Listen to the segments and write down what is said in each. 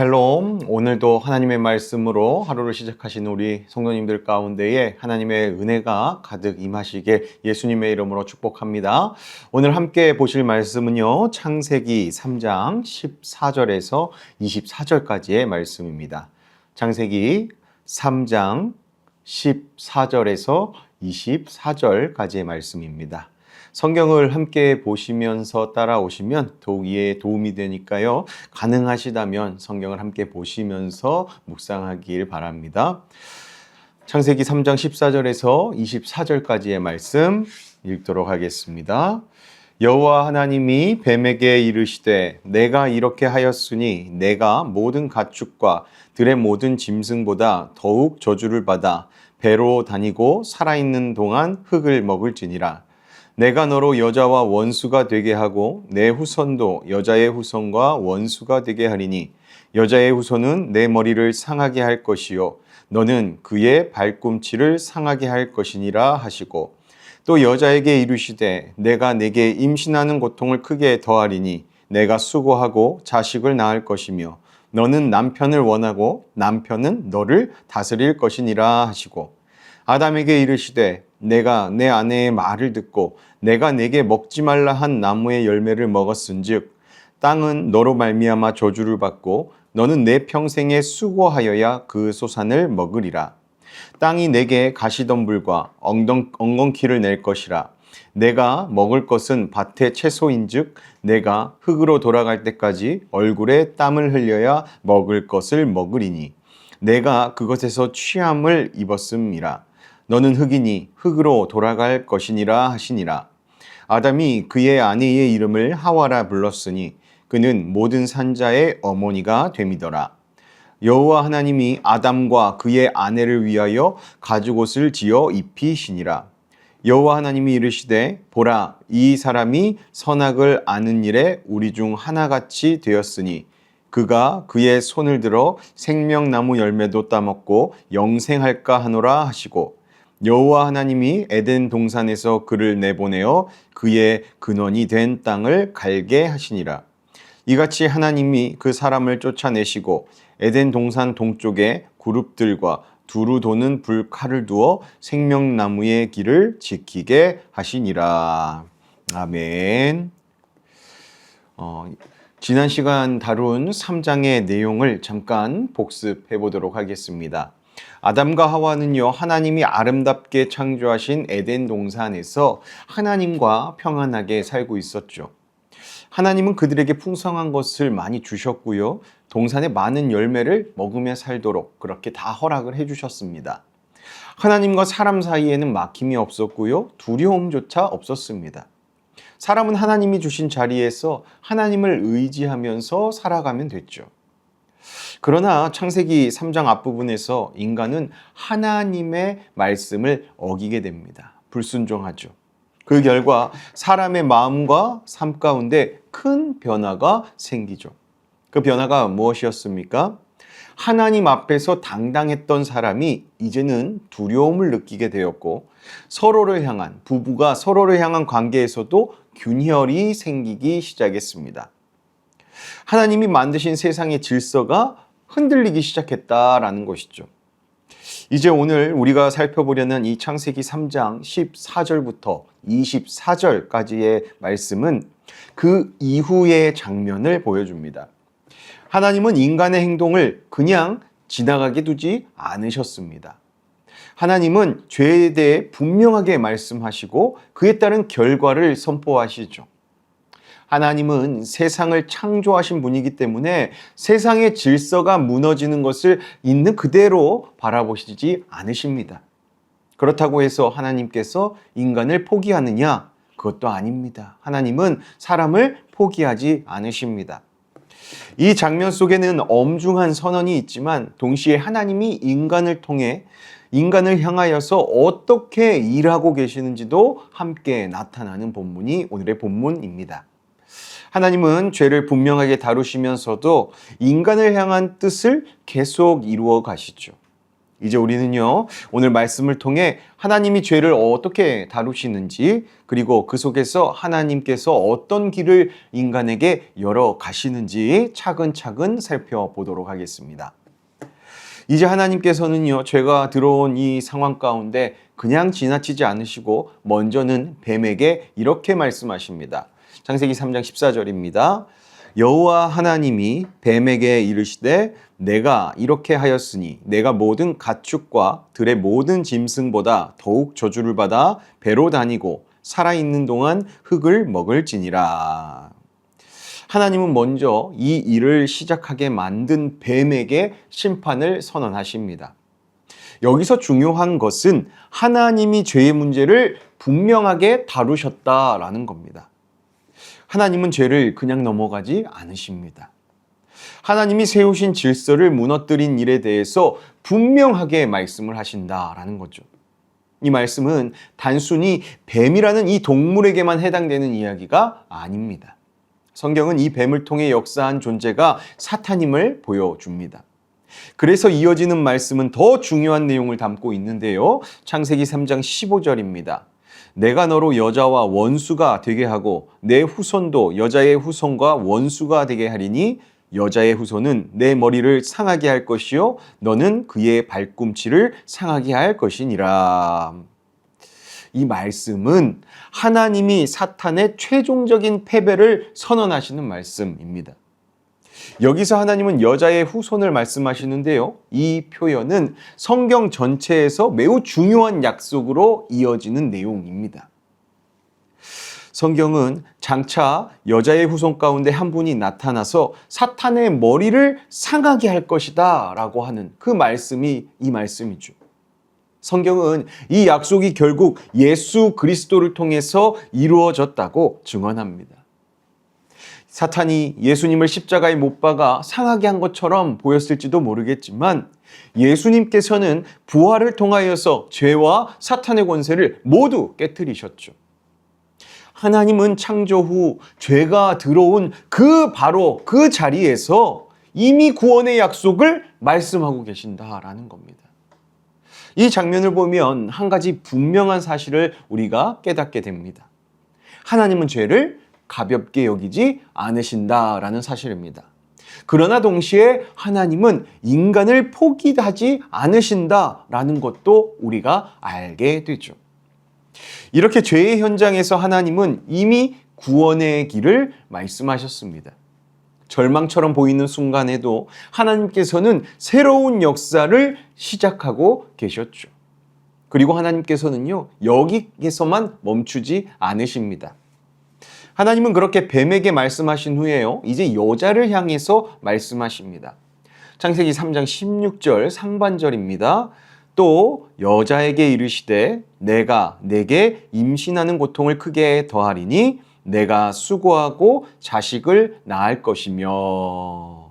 샬롬, 오늘도 하나님의 말씀으로 하루를 시작하신 우리 성도님들 가운데에 하나님의 은혜가 가득 임하시게 예수님의 이름으로 축복합니다. 오늘 함께 보실 말씀은요, 창세기 3장 14절에서 24절까지의 말씀입니다. 창세기 3장 14절에서 24절까지의 말씀입니다. 성경을 함께 보시면서 따라오시면 더욱 이해에 도움이 되니까요. 가능하시다면 성경을 함께 보시면서 묵상하길 바랍니다. 창세기 3장 14절에서 24절까지의 말씀 읽도록 하겠습니다. 여호와 하나님이 뱀에게 이르시되 내가 이렇게 하였으니 내가 모든 가축과 들의 모든 짐승보다 더욱 저주를 받아 배로 다니고 살아있는 동안 흙을 먹을지니라. 내가 너로 여자와 원수가 되게 하고 내 후손도 여자의 후손과 원수가 되게 하리니 여자의 후손은 내 머리를 상하게 할 것이요 너는 그의 발꿈치를 상하게 할 것이니라 하시고 또 여자에게 이르시되 내가 내게 임신하는 고통을 크게 더하리니 내가 수고하고 자식을 낳을 것이며 너는 남편을 원하고 남편은 너를 다스릴 것이니라 하시고 아담에게 이르시되 내가 내 아내의 말을 듣고 내가 내게 먹지 말라 한 나무의 열매를 먹었은즉 땅은 너로 말미암아 저주를 받고 너는 내 평생에 수고하여야 그 소산을 먹으리라. 땅이 내게 가시덤불과 엉겅퀴를 낼 것이라. 내가 먹을 것은 밭의 채소인즉 내가 흙으로 돌아갈 때까지 얼굴에 땀을 흘려야 먹을 것을 먹으리니 내가 그것에서 취함을 입었음이라. 너는 흙이니 흙으로 돌아갈 것이니라 하시니라. 아담이 그의 아내의 이름을 하와라 불렀으니 그는 모든 산자의 어머니가 됨이더라. 여호와 하나님이 아담과 그의 아내를 위하여 가죽옷을 지어 입히시니라. 여호와 하나님이 이르시되 보라 이 사람이 선악을 아는 일에 우리 중 하나같이 되었으니 그가 그의 손을 들어 생명나무 열매도 따먹고 영생할까 하노라 하시고 여호와 하나님이 에덴 동산에서 그를 내보내어 그의 근원이 된 땅을 갈게 하시니라. 이같이 하나님이 그 사람을 쫓아내시고 에덴 동산 동쪽에 그룹들과 두루 도는 불칼을 두어 생명나무의 길을 지키게 하시니라. 아멘. 지난 시간 다룬 3장의 내용을 잠깐 복습해 보도록 하겠습니다. 아담과 하와는요, 하나님이 아름답게 창조하신 에덴 동산에서 하나님과 평안하게 살고 있었죠. 하나님은 그들에게 풍성한 것을 많이 주셨고요. 동산의 많은 열매를 먹으며 살도록 그렇게 다 허락을 해주셨습니다. 하나님과 사람 사이에는 막힘이 없었고요. 두려움조차 없었습니다. 사람은 하나님이 주신 자리에서 하나님을 의지하면서 살아가면 됐죠. 그러나 창세기 3장 앞부분에서 인간은 하나님의 말씀을 어기게 됩니다. 불순종하죠. 그 결과 사람의 마음과 삶 가운데 큰 변화가 생기죠. 그 변화가 무엇이었습니까? 하나님 앞에서 당당했던 사람이 이제는 두려움을 느끼게 되었고 서로를 향한, 부부가 서로를 향한 관계에서도 균열이 생기기 시작했습니다. 하나님이 만드신 세상의 질서가 흔들리기 시작했다라는 것이죠. 이제 오늘 우리가 살펴보려는 이 창세기 3장 14절부터 24절까지의 말씀은 그 이후의 장면을 보여줍니다. 하나님은 인간의 행동을 그냥 지나가게 두지 않으셨습니다. 하나님은 죄에 대해 분명하게 말씀하시고 그에 따른 결과를 선포하시죠. 하나님은 세상을 창조하신 분이기 때문에 세상의 질서가 무너지는 것을 있는 그대로 바라보시지 않으십니다. 그렇다고 해서 하나님께서 인간을 포기하느냐? 그것도 아닙니다. 하나님은 사람을 포기하지 않으십니다. 이 장면 속에는 엄중한 선언이 있지만 동시에 하나님이 인간을 통해 인간을 향하여서 어떻게 일하고 계시는지도 함께 나타나는 본문이 오늘의 본문입니다. 하나님은 죄를 분명하게 다루시면서도 인간을 향한 뜻을 계속 이루어 가시죠. 이제 우리는요, 오늘 말씀을 통해 하나님이 죄를 어떻게 다루시는지, 그리고 그 속에서 하나님께서 어떤 길을 인간에게 열어 가시는지 차근차근 살펴보도록 하겠습니다. 이제 하나님께서는요, 죄가 들어온 이 상황 가운데 그냥 지나치지 않으시고 먼저는 뱀에게 이렇게 말씀하십니다. 창세기 3장 14절입니다. 여호와 하나님이 뱀에게 이르시되 내가 이렇게 하였으니 내가 모든 가축과 들의 모든 짐승보다 더욱 저주를 받아 배로 다니고 살아있는 동안 흙을 먹을지니라. 하나님은 먼저 이 일을 시작하게 만든 뱀에게 심판을 선언하십니다. 여기서 중요한 것은 하나님이 죄의 문제를 분명하게 다루셨다라는 겁니다. 하나님은 죄를 그냥 넘어가지 않으십니다. 하나님이 세우신 질서를 무너뜨린 일에 대해서 분명하게 말씀을 하신다라는 거죠. 이 말씀은 단순히 뱀이라는 이 동물에게만 해당되는 이야기가 아닙니다. 성경은 이 뱀을 통해 역사한 존재가 사탄임을 보여줍니다. 그래서 이어지는 말씀은 더 중요한 내용을 담고 있는데요. 창세기 3장 15절입니다. 내가 너로 여자와 원수가 되게 하고 내 후손도 여자의 후손과 원수가 되게 하리니 여자의 후손은 내 머리를 상하게 할 것이요 너는 그의 발꿈치를 상하게 할 것이니라. 이 말씀은 하나님이 사탄의 최종적인 패배를 선언하시는 말씀입니다. 여기서 하나님은 여자의 후손을 말씀하시는데요. 이 표현은 성경 전체에서 매우 중요한 약속으로 이어지는 내용입니다. 성경은 장차 여자의 후손 가운데 한 분이 나타나서 사탄의 머리를 상하게 할 것이다 라고 하는 그 말씀이 이 말씀이죠. 성경은 이 약속이 결국 예수 그리스도를 통해서 이루어졌다고 증언합니다. 사탄이 예수님을 십자가에 못 박아 상하게 한 것처럼 보였을지도 모르겠지만 예수님께서는 부활을 통하여서 죄와 사탄의 권세를 모두 깨뜨리셨죠. 하나님은 창조 후 죄가 들어온 바로 그 자리에서 이미 구원의 약속을 말씀하고 계신다라는 겁니다. 이 장면을 보면 한 가지 분명한 사실을 우리가 깨닫게 됩니다. 하나님은 죄를 가볍게 여기지 않으신다라는 사실입니다. 그러나 동시에 하나님은 인간을 포기하지 않으신다라는 것도 우리가 알게 되죠. 이렇게 죄의 현장에서 하나님은 이미 구원의 길을 말씀하셨습니다. 절망처럼 보이는 순간에도 하나님께서는 새로운 역사를 시작하고 계셨죠. 그리고 하나님께서는요, 여기에서만 멈추지 않으십니다. 하나님은 그렇게 뱀에게 말씀하신 후에요, 이제 여자를 향해서 말씀하십니다. 창세기 3장 16절 상반절입니다. 또 여자에게 이르시되 내가 내게 임신하는 고통을 크게 더하리니 내가 수고하고 자식을 낳을 것이며.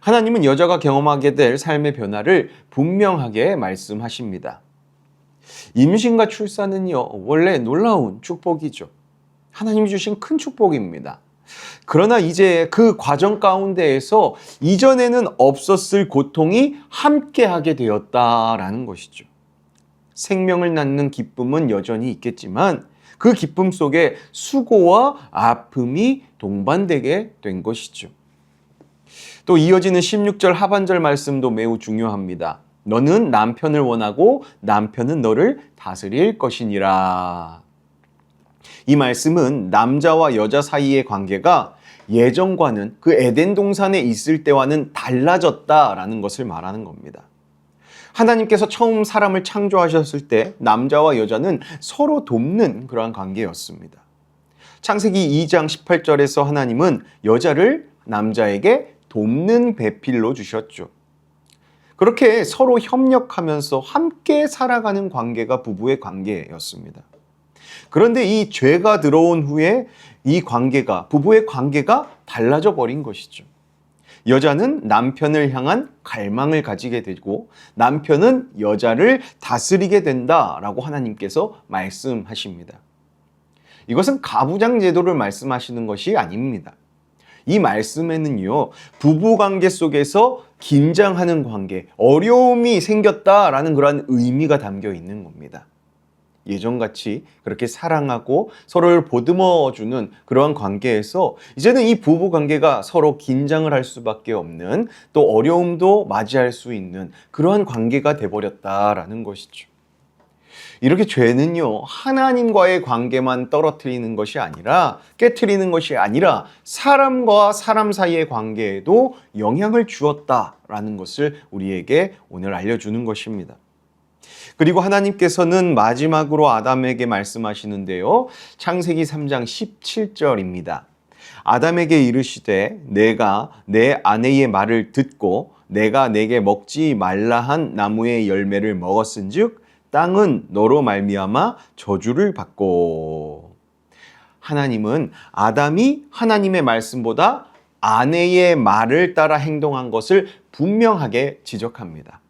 하나님은 여자가 경험하게 될 삶의 변화를 분명하게 말씀하십니다. 임신과 출산은요, 원래 놀라운 축복이죠. 하나님이 주신 큰 축복입니다. 그러나 이제 그 과정 가운데에서 이전에는 없었을 고통이 함께하게 되었다라는 것이죠. 생명을 낳는 기쁨은 여전히 있겠지만 그 기쁨 속에 수고와 아픔이 동반되게 된 것이죠. 또 이어지는 16절 하반절 말씀도 매우 중요합니다. 너는 남편을 원하고 남편은 너를 다스릴 것이니라. 이 말씀은 남자와 여자 사이의 관계가 예전과는 그 에덴 동산에 있을 때와는 달라졌다라는 것을 말하는 겁니다. 하나님께서 처음 사람을 창조하셨을 때 남자와 여자는 서로 돕는 그러한 관계였습니다. 창세기 2장 18절에서 하나님은 여자를 남자에게 돕는 배필로 주셨죠. 그렇게 서로 협력하면서 함께 살아가는 관계가 부부의 관계였습니다. 그런데 이 죄가 들어온 후에 이 관계가, 부부의 관계가 달라져 버린 것이죠. 여자는 남편을 향한 갈망을 가지게 되고 남편은 여자를 다스리게 된다라고 하나님께서 말씀하십니다. 이것은 가부장 제도를 말씀하시는 것이 아닙니다. 이 말씀에는요, 부부 관계 속에서 긴장하는 관계, 어려움이 생겼다라는 그런 의미가 담겨 있는 겁니다. 예전같이 그렇게 사랑하고 서로를 보듬어주는 그러한 관계에서 이제는 이 부부 관계가 서로 긴장을 할 수밖에 없는, 또 어려움도 맞이할 수 있는 그러한 관계가 돼버렸다라는 것이죠. 이렇게 죄는요, 하나님과의 관계만 떨어뜨리는 것이 아니라, 깨트리는 것이 아니라 사람과 사람 사이의 관계에도 영향을 주었다라는 것을 우리에게 오늘 알려주는 것입니다. 그리고 하나님께서는 마지막으로 아담에게 말씀하시는데요, 창세기 3장 17절입니다. 아담에게 이르시되 내가 내 아내의 말을 듣고 내가 내게 먹지 말라 한 나무의 열매를 먹었은즉 땅은 너로 말미암아 저주를 받고. 하나님은 아담이 하나님의 말씀보다 아내의 말을 따라 행동한 것을 분명하게 지적합니다.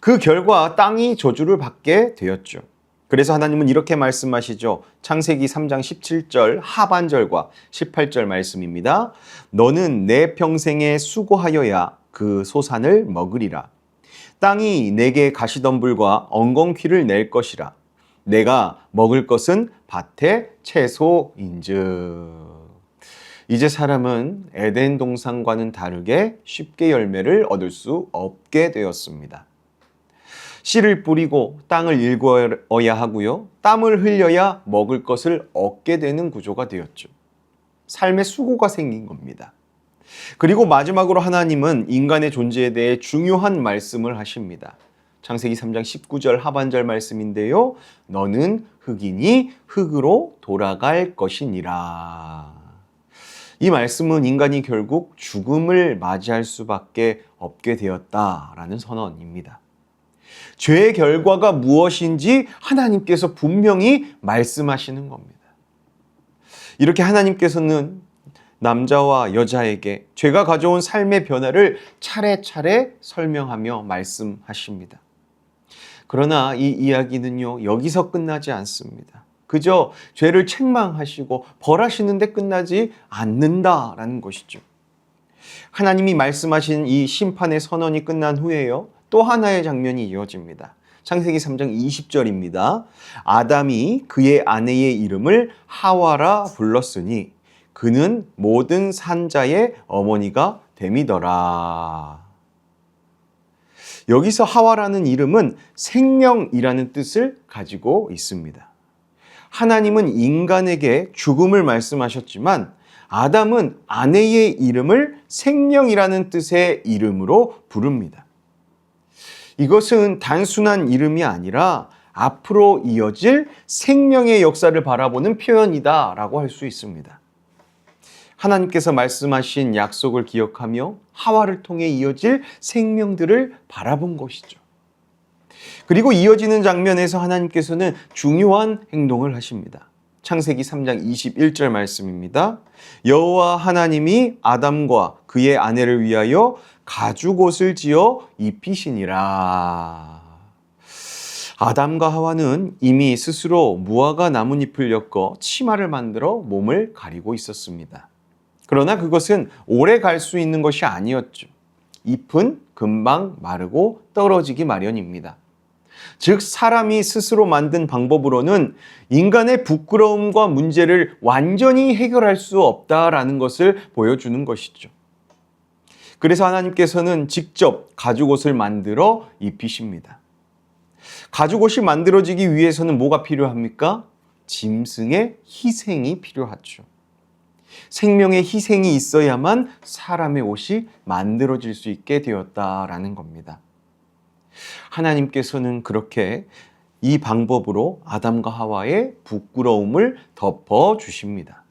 그 결과 땅이 저주를 받게 되었죠. 그래서 하나님은 이렇게 말씀하시죠. 창세기 3장 17절 하반절과 18절 말씀입니다. 너는 내 평생에 수고하여야 그 소산을 먹으리라. 땅이 내게 가시덤불과 엉겅퀴를 낼 것이라. 내가 먹을 것은 밭의 채소인즉. 이제 사람은 에덴 동산과는 다르게 쉽게 열매를 얻을 수 없게 되었습니다. 씨를 뿌리고 땅을 일궈야 하고요, 땀을 흘려야 먹을 것을 얻게 되는 구조가 되었죠. 삶의 수고가 생긴 겁니다. 그리고 마지막으로 하나님은 인간의 존재에 대해 중요한 말씀을 하십니다. 창세기 3장 19절 하반절 말씀인데요, 너는 흙이니 흙으로 돌아갈 것이니라. 이 말씀은 인간이 결국 죽음을 맞이할 수밖에 없게 되었다라는 선언입니다. 죄의 결과가 무엇인지 하나님께서 분명히 말씀하시는 겁니다. 이렇게 하나님께서는 남자와 여자에게 죄가 가져온 삶의 변화를 차례차례 설명하며 말씀하십니다. 그러나 이 이야기는요, 여기서 끝나지 않습니다. 그저 죄를 책망하시고 벌하시는데 끝나지 않는다라는 것이죠. 하나님이 말씀하신 이 심판의 선언이 끝난 후에요, 또 하나의 장면이 이어집니다. 창세기 3장 20절입니다. 아담이 그의 아내의 이름을 하와라 불렀으니 그는 모든 산자의 어머니가 됨이더라. 여기서 하와라는 이름은 생명이라는 뜻을 가지고 있습니다. 하나님은 인간에게 죽음을 말씀하셨지만 아담은 아내의 이름을 생명이라는 뜻의 이름으로 부릅니다. 이것은 단순한 이름이 아니라 앞으로 이어질 생명의 역사를 바라보는 표현이다라고 할 수 있습니다. 하나님께서 말씀하신 약속을 기억하며 하와를 통해 이어질 생명들을 바라본 것이죠. 그리고 이어지는 장면에서 하나님께서는 중요한 행동을 하십니다. 창세기 3장 21절 말씀입니다. 여호와 하나님이 아담과 그의 아내를 위하여 가죽옷을 지어 입히시니라. 아담과 하와는 이미 스스로 무화과 나뭇잎을 엮어 치마를 만들어 몸을 가리고 있었습니다. 그러나 그것은 오래 갈 수 있는 것이 아니었죠. 잎은 금방 마르고 떨어지기 마련입니다. 즉 사람이 스스로 만든 방법으로는 인간의 부끄러움과 문제를 완전히 해결할 수 없다라는 것을 보여주는 것이죠. 그래서 하나님께서는 직접 가죽옷을 만들어 입히십니다. 가죽옷이 만들어지기 위해서는 뭐가 필요합니까? 짐승의 희생이 필요하죠. 생명의 희생이 있어야만 사람의 옷이 만들어질 수 있게 되었다라는 겁니다. 하나님께서는 그렇게 이 방법으로 아담과 하와의 부끄러움을 덮어주십니다.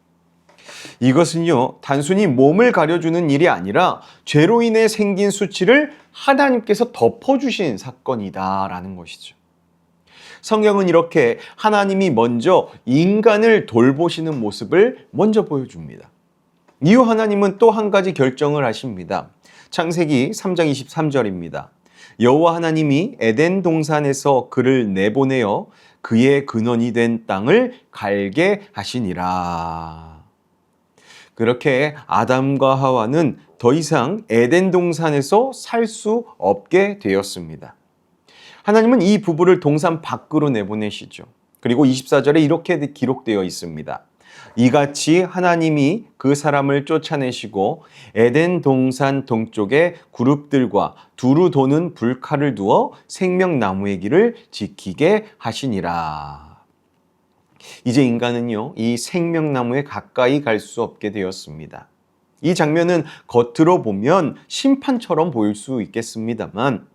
이것은요, 단순히 몸을 가려주는 일이 아니라 죄로 인해 생긴 수치를 하나님께서 덮어주신 사건이다라는 것이죠. 성경은 이렇게 하나님이 먼저 인간을 돌보시는 모습을 먼저 보여줍니다. 이후 하나님은 또 한 가지 결정을 하십니다. 창세기 3장 23절입니다. 여호와 하나님이 에덴 동산에서 그를 내보내어 그의 근원이 된 땅을 갈게 하시니라. 그렇게 아담과 하와는 더 이상 에덴 동산에서 살 수 없게 되었습니다. 하나님은 이 부부를 동산 밖으로 내보내시죠. 그리고 24절에 이렇게 기록되어 있습니다. 이같이 하나님이 그 사람을 쫓아내시고 에덴 동산 동쪽에 그룹들과 두루 도는 불칼을 두어 생명나무의 길을 지키게 하시니라. 이제 인간은요, 이 생명나무에 가까이 갈 수 없게 되었습니다. 이 장면은 겉으로 보면 심판처럼 보일 수 있겠습니다만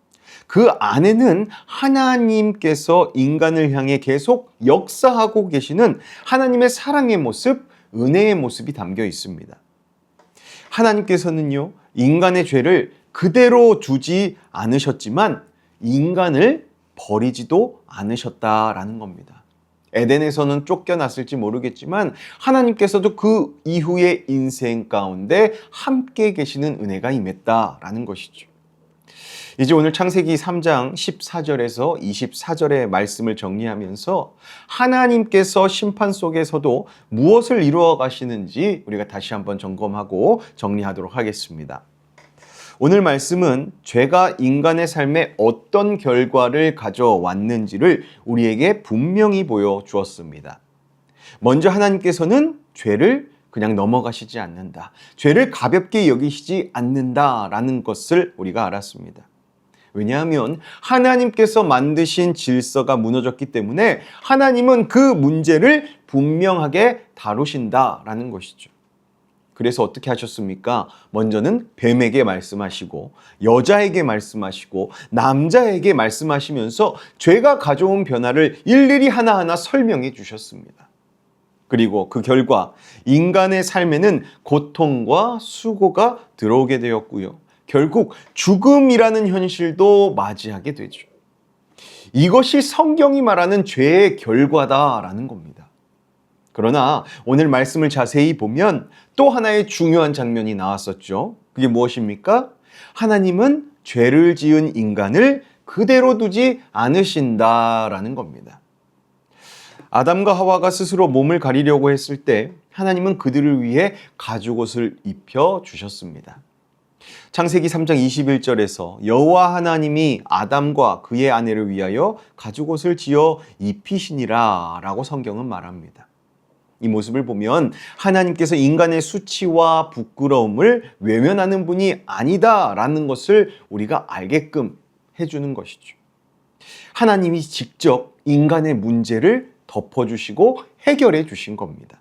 그 안에는 하나님께서 인간을 향해 계속 역사하고 계시는 하나님의 사랑의 모습, 은혜의 모습이 담겨 있습니다. 하나님께서는요, 인간의 죄를 그대로 두지 않으셨지만 인간을 버리지도 않으셨다라는 겁니다. 에덴에서는 쫓겨났을지 모르겠지만 하나님께서도 그 이후의 인생 가운데 함께 계시는 은혜가 임했다라는 것이죠. 이제 오늘 창세기 3장 14절에서 24절의 말씀을 정리하면서 하나님께서 심판 속에서도 무엇을 이루어 가시는지 우리가 다시 한번 점검하고 정리하도록 하겠습니다. 오늘 말씀은 죄가 인간의 삶에 어떤 결과를 가져왔는지를 우리에게 분명히 보여주었습니다. 먼저 하나님께서는 죄를 그냥 넘어가시지 않는다. 죄를 가볍게 여기시지 않는다라는 것을 우리가 알았습니다. 왜냐하면 하나님께서 만드신 질서가 무너졌기 때문에 하나님은 그 문제를 분명하게 다루신다라는 것이죠. 그래서 어떻게 하셨습니까? 먼저는 뱀에게 말씀하시고 여자에게 말씀하시고 남자에게 말씀하시면서 죄가 가져온 변화를 일일이 하나하나 설명해 주셨습니다. 그리고 그 결과 인간의 삶에는 고통과 수고가 들어오게 되었고요. 결국 죽음이라는 현실도 맞이하게 되죠. 이것이 성경이 말하는 죄의 결과다라는 겁니다. 그러나 오늘 말씀을 자세히 보면 또 하나의 중요한 장면이 나왔었죠. 그게 무엇입니까? 하나님은 죄를 지은 인간을 그대로 두지 않으신다라는 겁니다. 아담과 하와가 스스로 몸을 가리려고 했을 때 하나님은 그들을 위해 가죽옷을 입혀 주셨습니다. 창세기 3장 21절에서 여호와 하나님이 아담과 그의 아내를 위하여 가죽옷을 지어 입히시니라 라고 성경은 말합니다. 이 모습을 보면 하나님께서 인간의 수치와 부끄러움을 외면하는 분이 아니다라는 것을 우리가 알게끔 해주는 것이죠. 하나님이 직접 인간의 문제를 덮어주시고 해결해 주신 겁니다.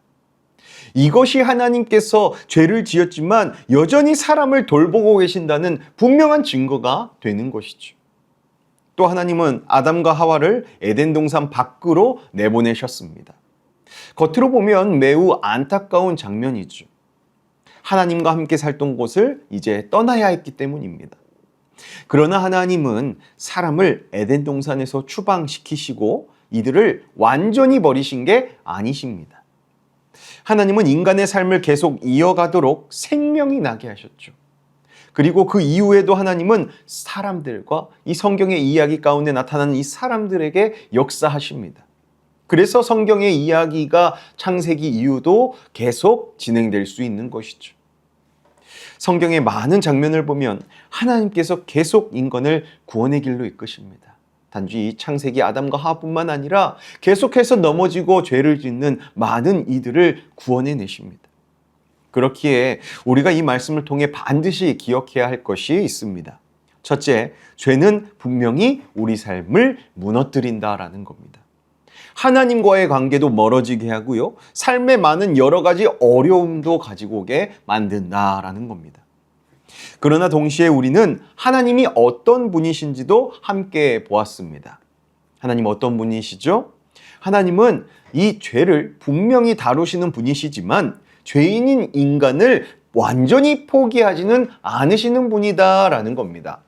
이것이 하나님께서 죄를 지었지만 여전히 사람을 돌보고 계신다는 분명한 증거가 되는 것이죠. 또 하나님은 아담과 하와를 에덴 동산 밖으로 내보내셨습니다. 겉으로 보면 매우 안타까운 장면이죠. 하나님과 함께 살던 곳을 이제 떠나야 했기 때문입니다. 그러나 하나님은 사람을 에덴 동산에서 추방시키시고 이들을 완전히 버리신 게 아니십니다. 하나님은 인간의 삶을 계속 이어가도록 생명이 나게 하셨죠. 그리고 그 이후에도 하나님은 사람들과 이 성경의 이야기 가운데 나타나는 이 사람들에게 역사하십니다. 그래서 성경의 이야기가 창세기 이후도 계속 진행될 수 있는 것이죠. 성경의 많은 장면을 보면 하나님께서 계속 인간을 구원의 길로 이끄십니다. 단지 이 창세기 아담과 하와뿐만 아니라 계속해서 넘어지고 죄를 짓는 많은 이들을 구원해 내십니다. 그렇기에 우리가 이 말씀을 통해 반드시 기억해야 할 것이 있습니다. 첫째, 죄는 분명히 우리 삶을 무너뜨린다라는 겁니다. 하나님과의 관계도 멀어지게 하고요. 삶에 많은 여러 가지 어려움도 가지고 오게 만든다라는 겁니다. 그러나 동시에 우리는 하나님이 어떤 분이신지도 함께 보았습니다. 하나님 어떤 분이시죠? 하나님은 이 죄를 분명히 다루시는 분이시지만 죄인인 인간을 완전히 포기하지는 않으시는 분이다라는 겁니다.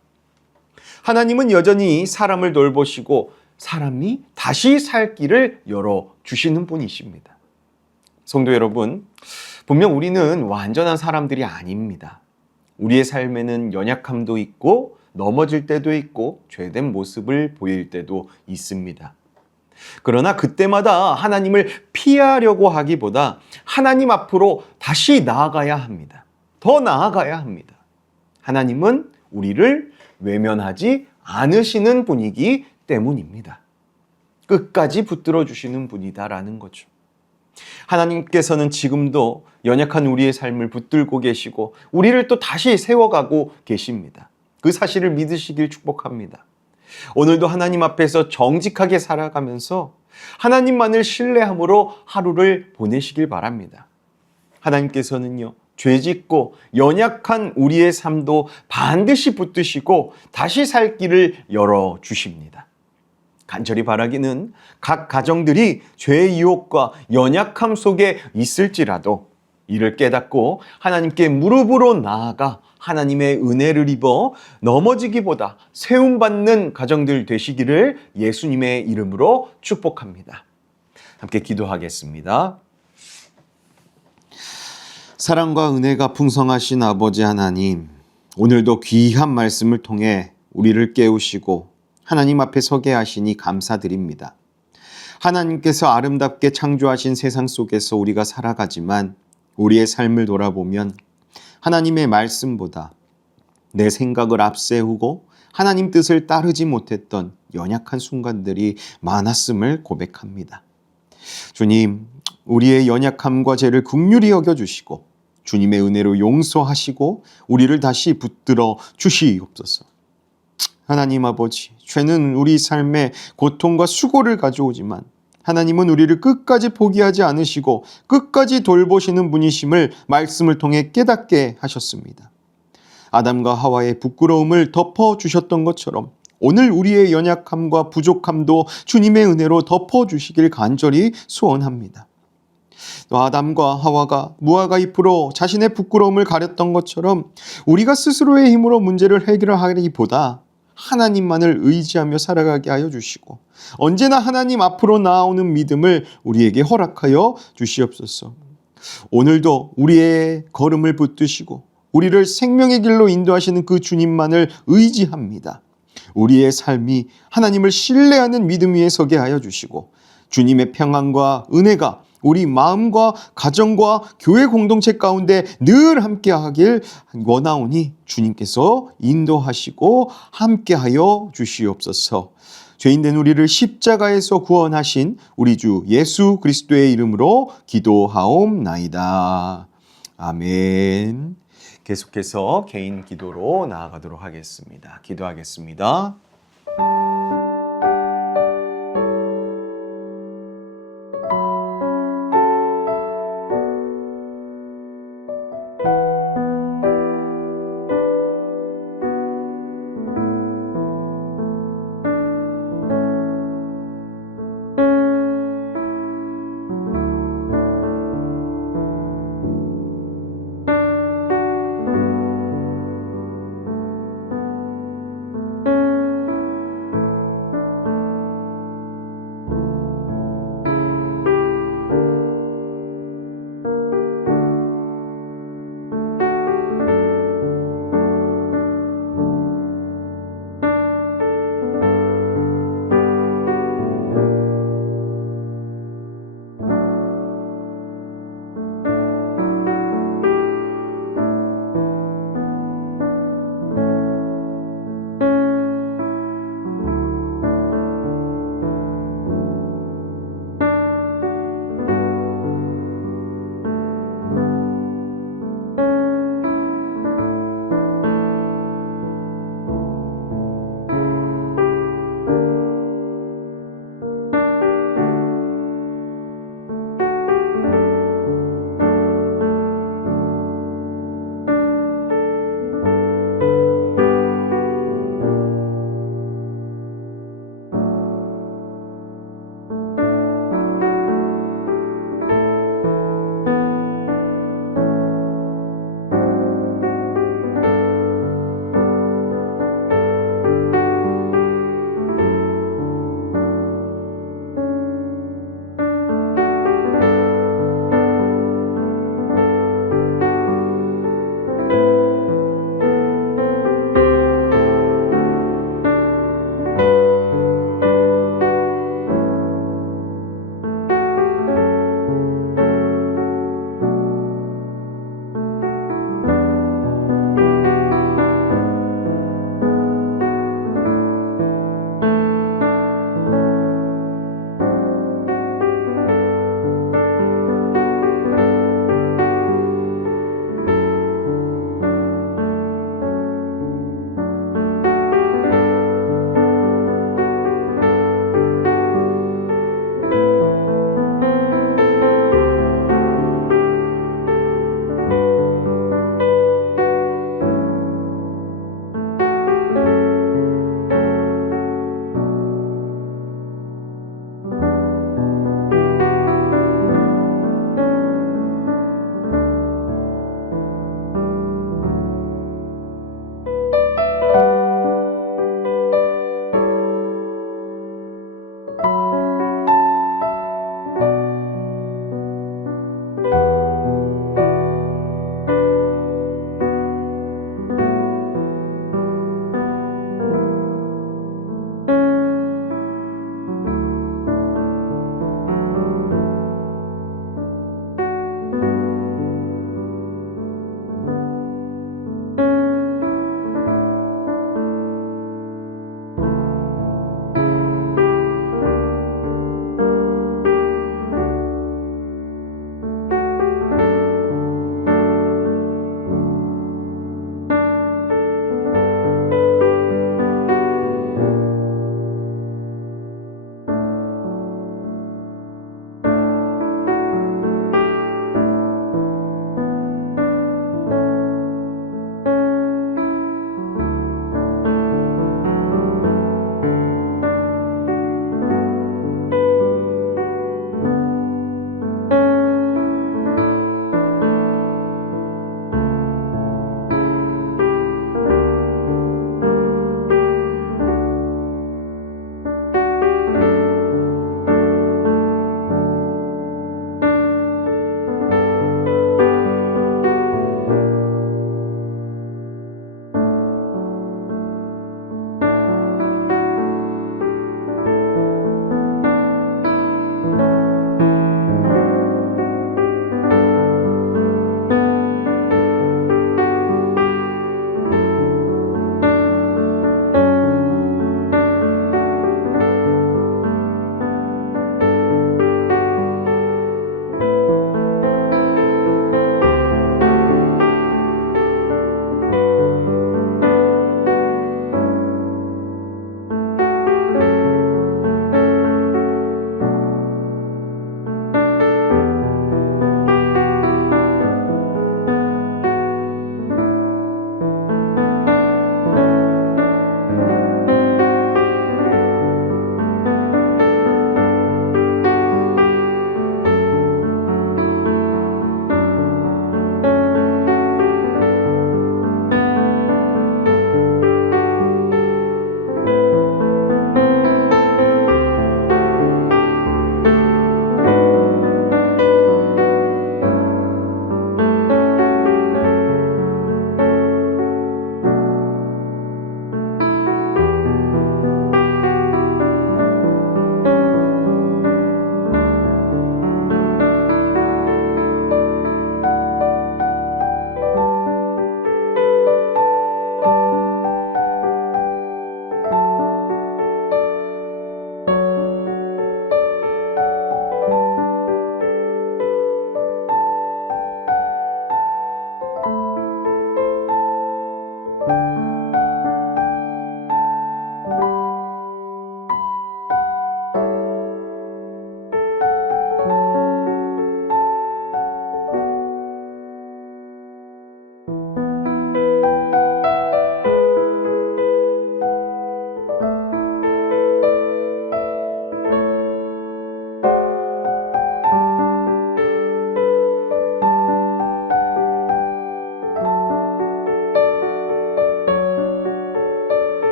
하나님은 여전히 사람을 돌보시고 사람이 다시 살 길을 열어주시는 분이십니다. 성도 여러분, 분명 우리는 완전한 사람들이 아닙니다. 우리의 삶에는 연약함도 있고 넘어질 때도 있고 죄된 모습을 보일 때도 있습니다. 그러나 그때마다 하나님을 피하려고 하기보다 하나님 앞으로 다시 나아가야 합니다. 더 나아가야 합니다. 하나님은 우리를 외면하지 않으시는 분이기 때문입니다. 끝까지 붙들어 주시는 분이다라는 거죠. 하나님께서는 지금도 연약한 우리의 삶을 붙들고 계시고 우리를 또 다시 세워가고 계십니다. 그 사실을 믿으시길 축복합니다. 오늘도 하나님 앞에서 정직하게 살아가면서 하나님만을 신뢰함으로 하루를 보내시길 바랍니다. 하나님께서는요, 죄짓고 연약한 우리의 삶도 반드시 붙드시고 다시 살 길을 열어주십니다. 간절히 바라기는 각 가정들이 죄의 유혹과 연약함 속에 있을지라도 이를 깨닫고 하나님께 무릎으로 나아가 하나님의 은혜를 입어 넘어지기보다 세움받는 가정들 되시기를 예수님의 이름으로 축복합니다. 함께 기도하겠습니다. 사랑과 은혜가 풍성하신 아버지 하나님, 오늘도 귀한 말씀을 통해 우리를 깨우시고 하나님 앞에 서게 하시니 감사드립니다. 하나님께서 아름답게 창조하신 세상 속에서 우리가 살아가지만 우리의 삶을 돌아보면 하나님의 말씀보다 내 생각을 앞세우고 하나님 뜻을 따르지 못했던 연약한 순간들이 많았음을 고백합니다. 주님, 우리의 연약함과 죄를 긍휼히 여겨주시고 주님의 은혜로 용서하시고 우리를 다시 붙들어 주시옵소서. 하나님 아버지, 죄는 우리 삶에 고통과 수고를 가져오지만 하나님은 우리를 끝까지 포기하지 않으시고 끝까지 돌보시는 분이심을 말씀을 통해 깨닫게 하셨습니다. 아담과 하와의 부끄러움을 덮어주셨던 것처럼 오늘 우리의 연약함과 부족함도 주님의 은혜로 덮어주시길 간절히 소원합니다. 또 아담과 하와가 무화과 잎으로 자신의 부끄러움을 가렸던 것처럼 우리가 스스로의 힘으로 문제를 해결하기보다 하나님만을 의지하며 살아가게 하여 주시고 언제나 하나님 앞으로 나아오는 믿음을 우리에게 허락하여 주시옵소서. 오늘도 우리의 걸음을 붙드시고 우리를 생명의 길로 인도하시는 그 주님만을 의지합니다. 우리의 삶이 하나님을 신뢰하는 믿음 위에 서게 하여 주시고 주님의 평안과 은혜가 우리 마음과 가정과 교회 공동체 가운데 늘 함께하길 원하오니 주님께서 인도하시고 함께하여 주시옵소서. 죄인된 우리를 십자가에서 구원하신 우리 주 예수 그리스도의 이름으로 기도하옵나이다. 아멘. 계속해서 개인 기도로 나아가도록 하겠습니다. 기도하겠습니다.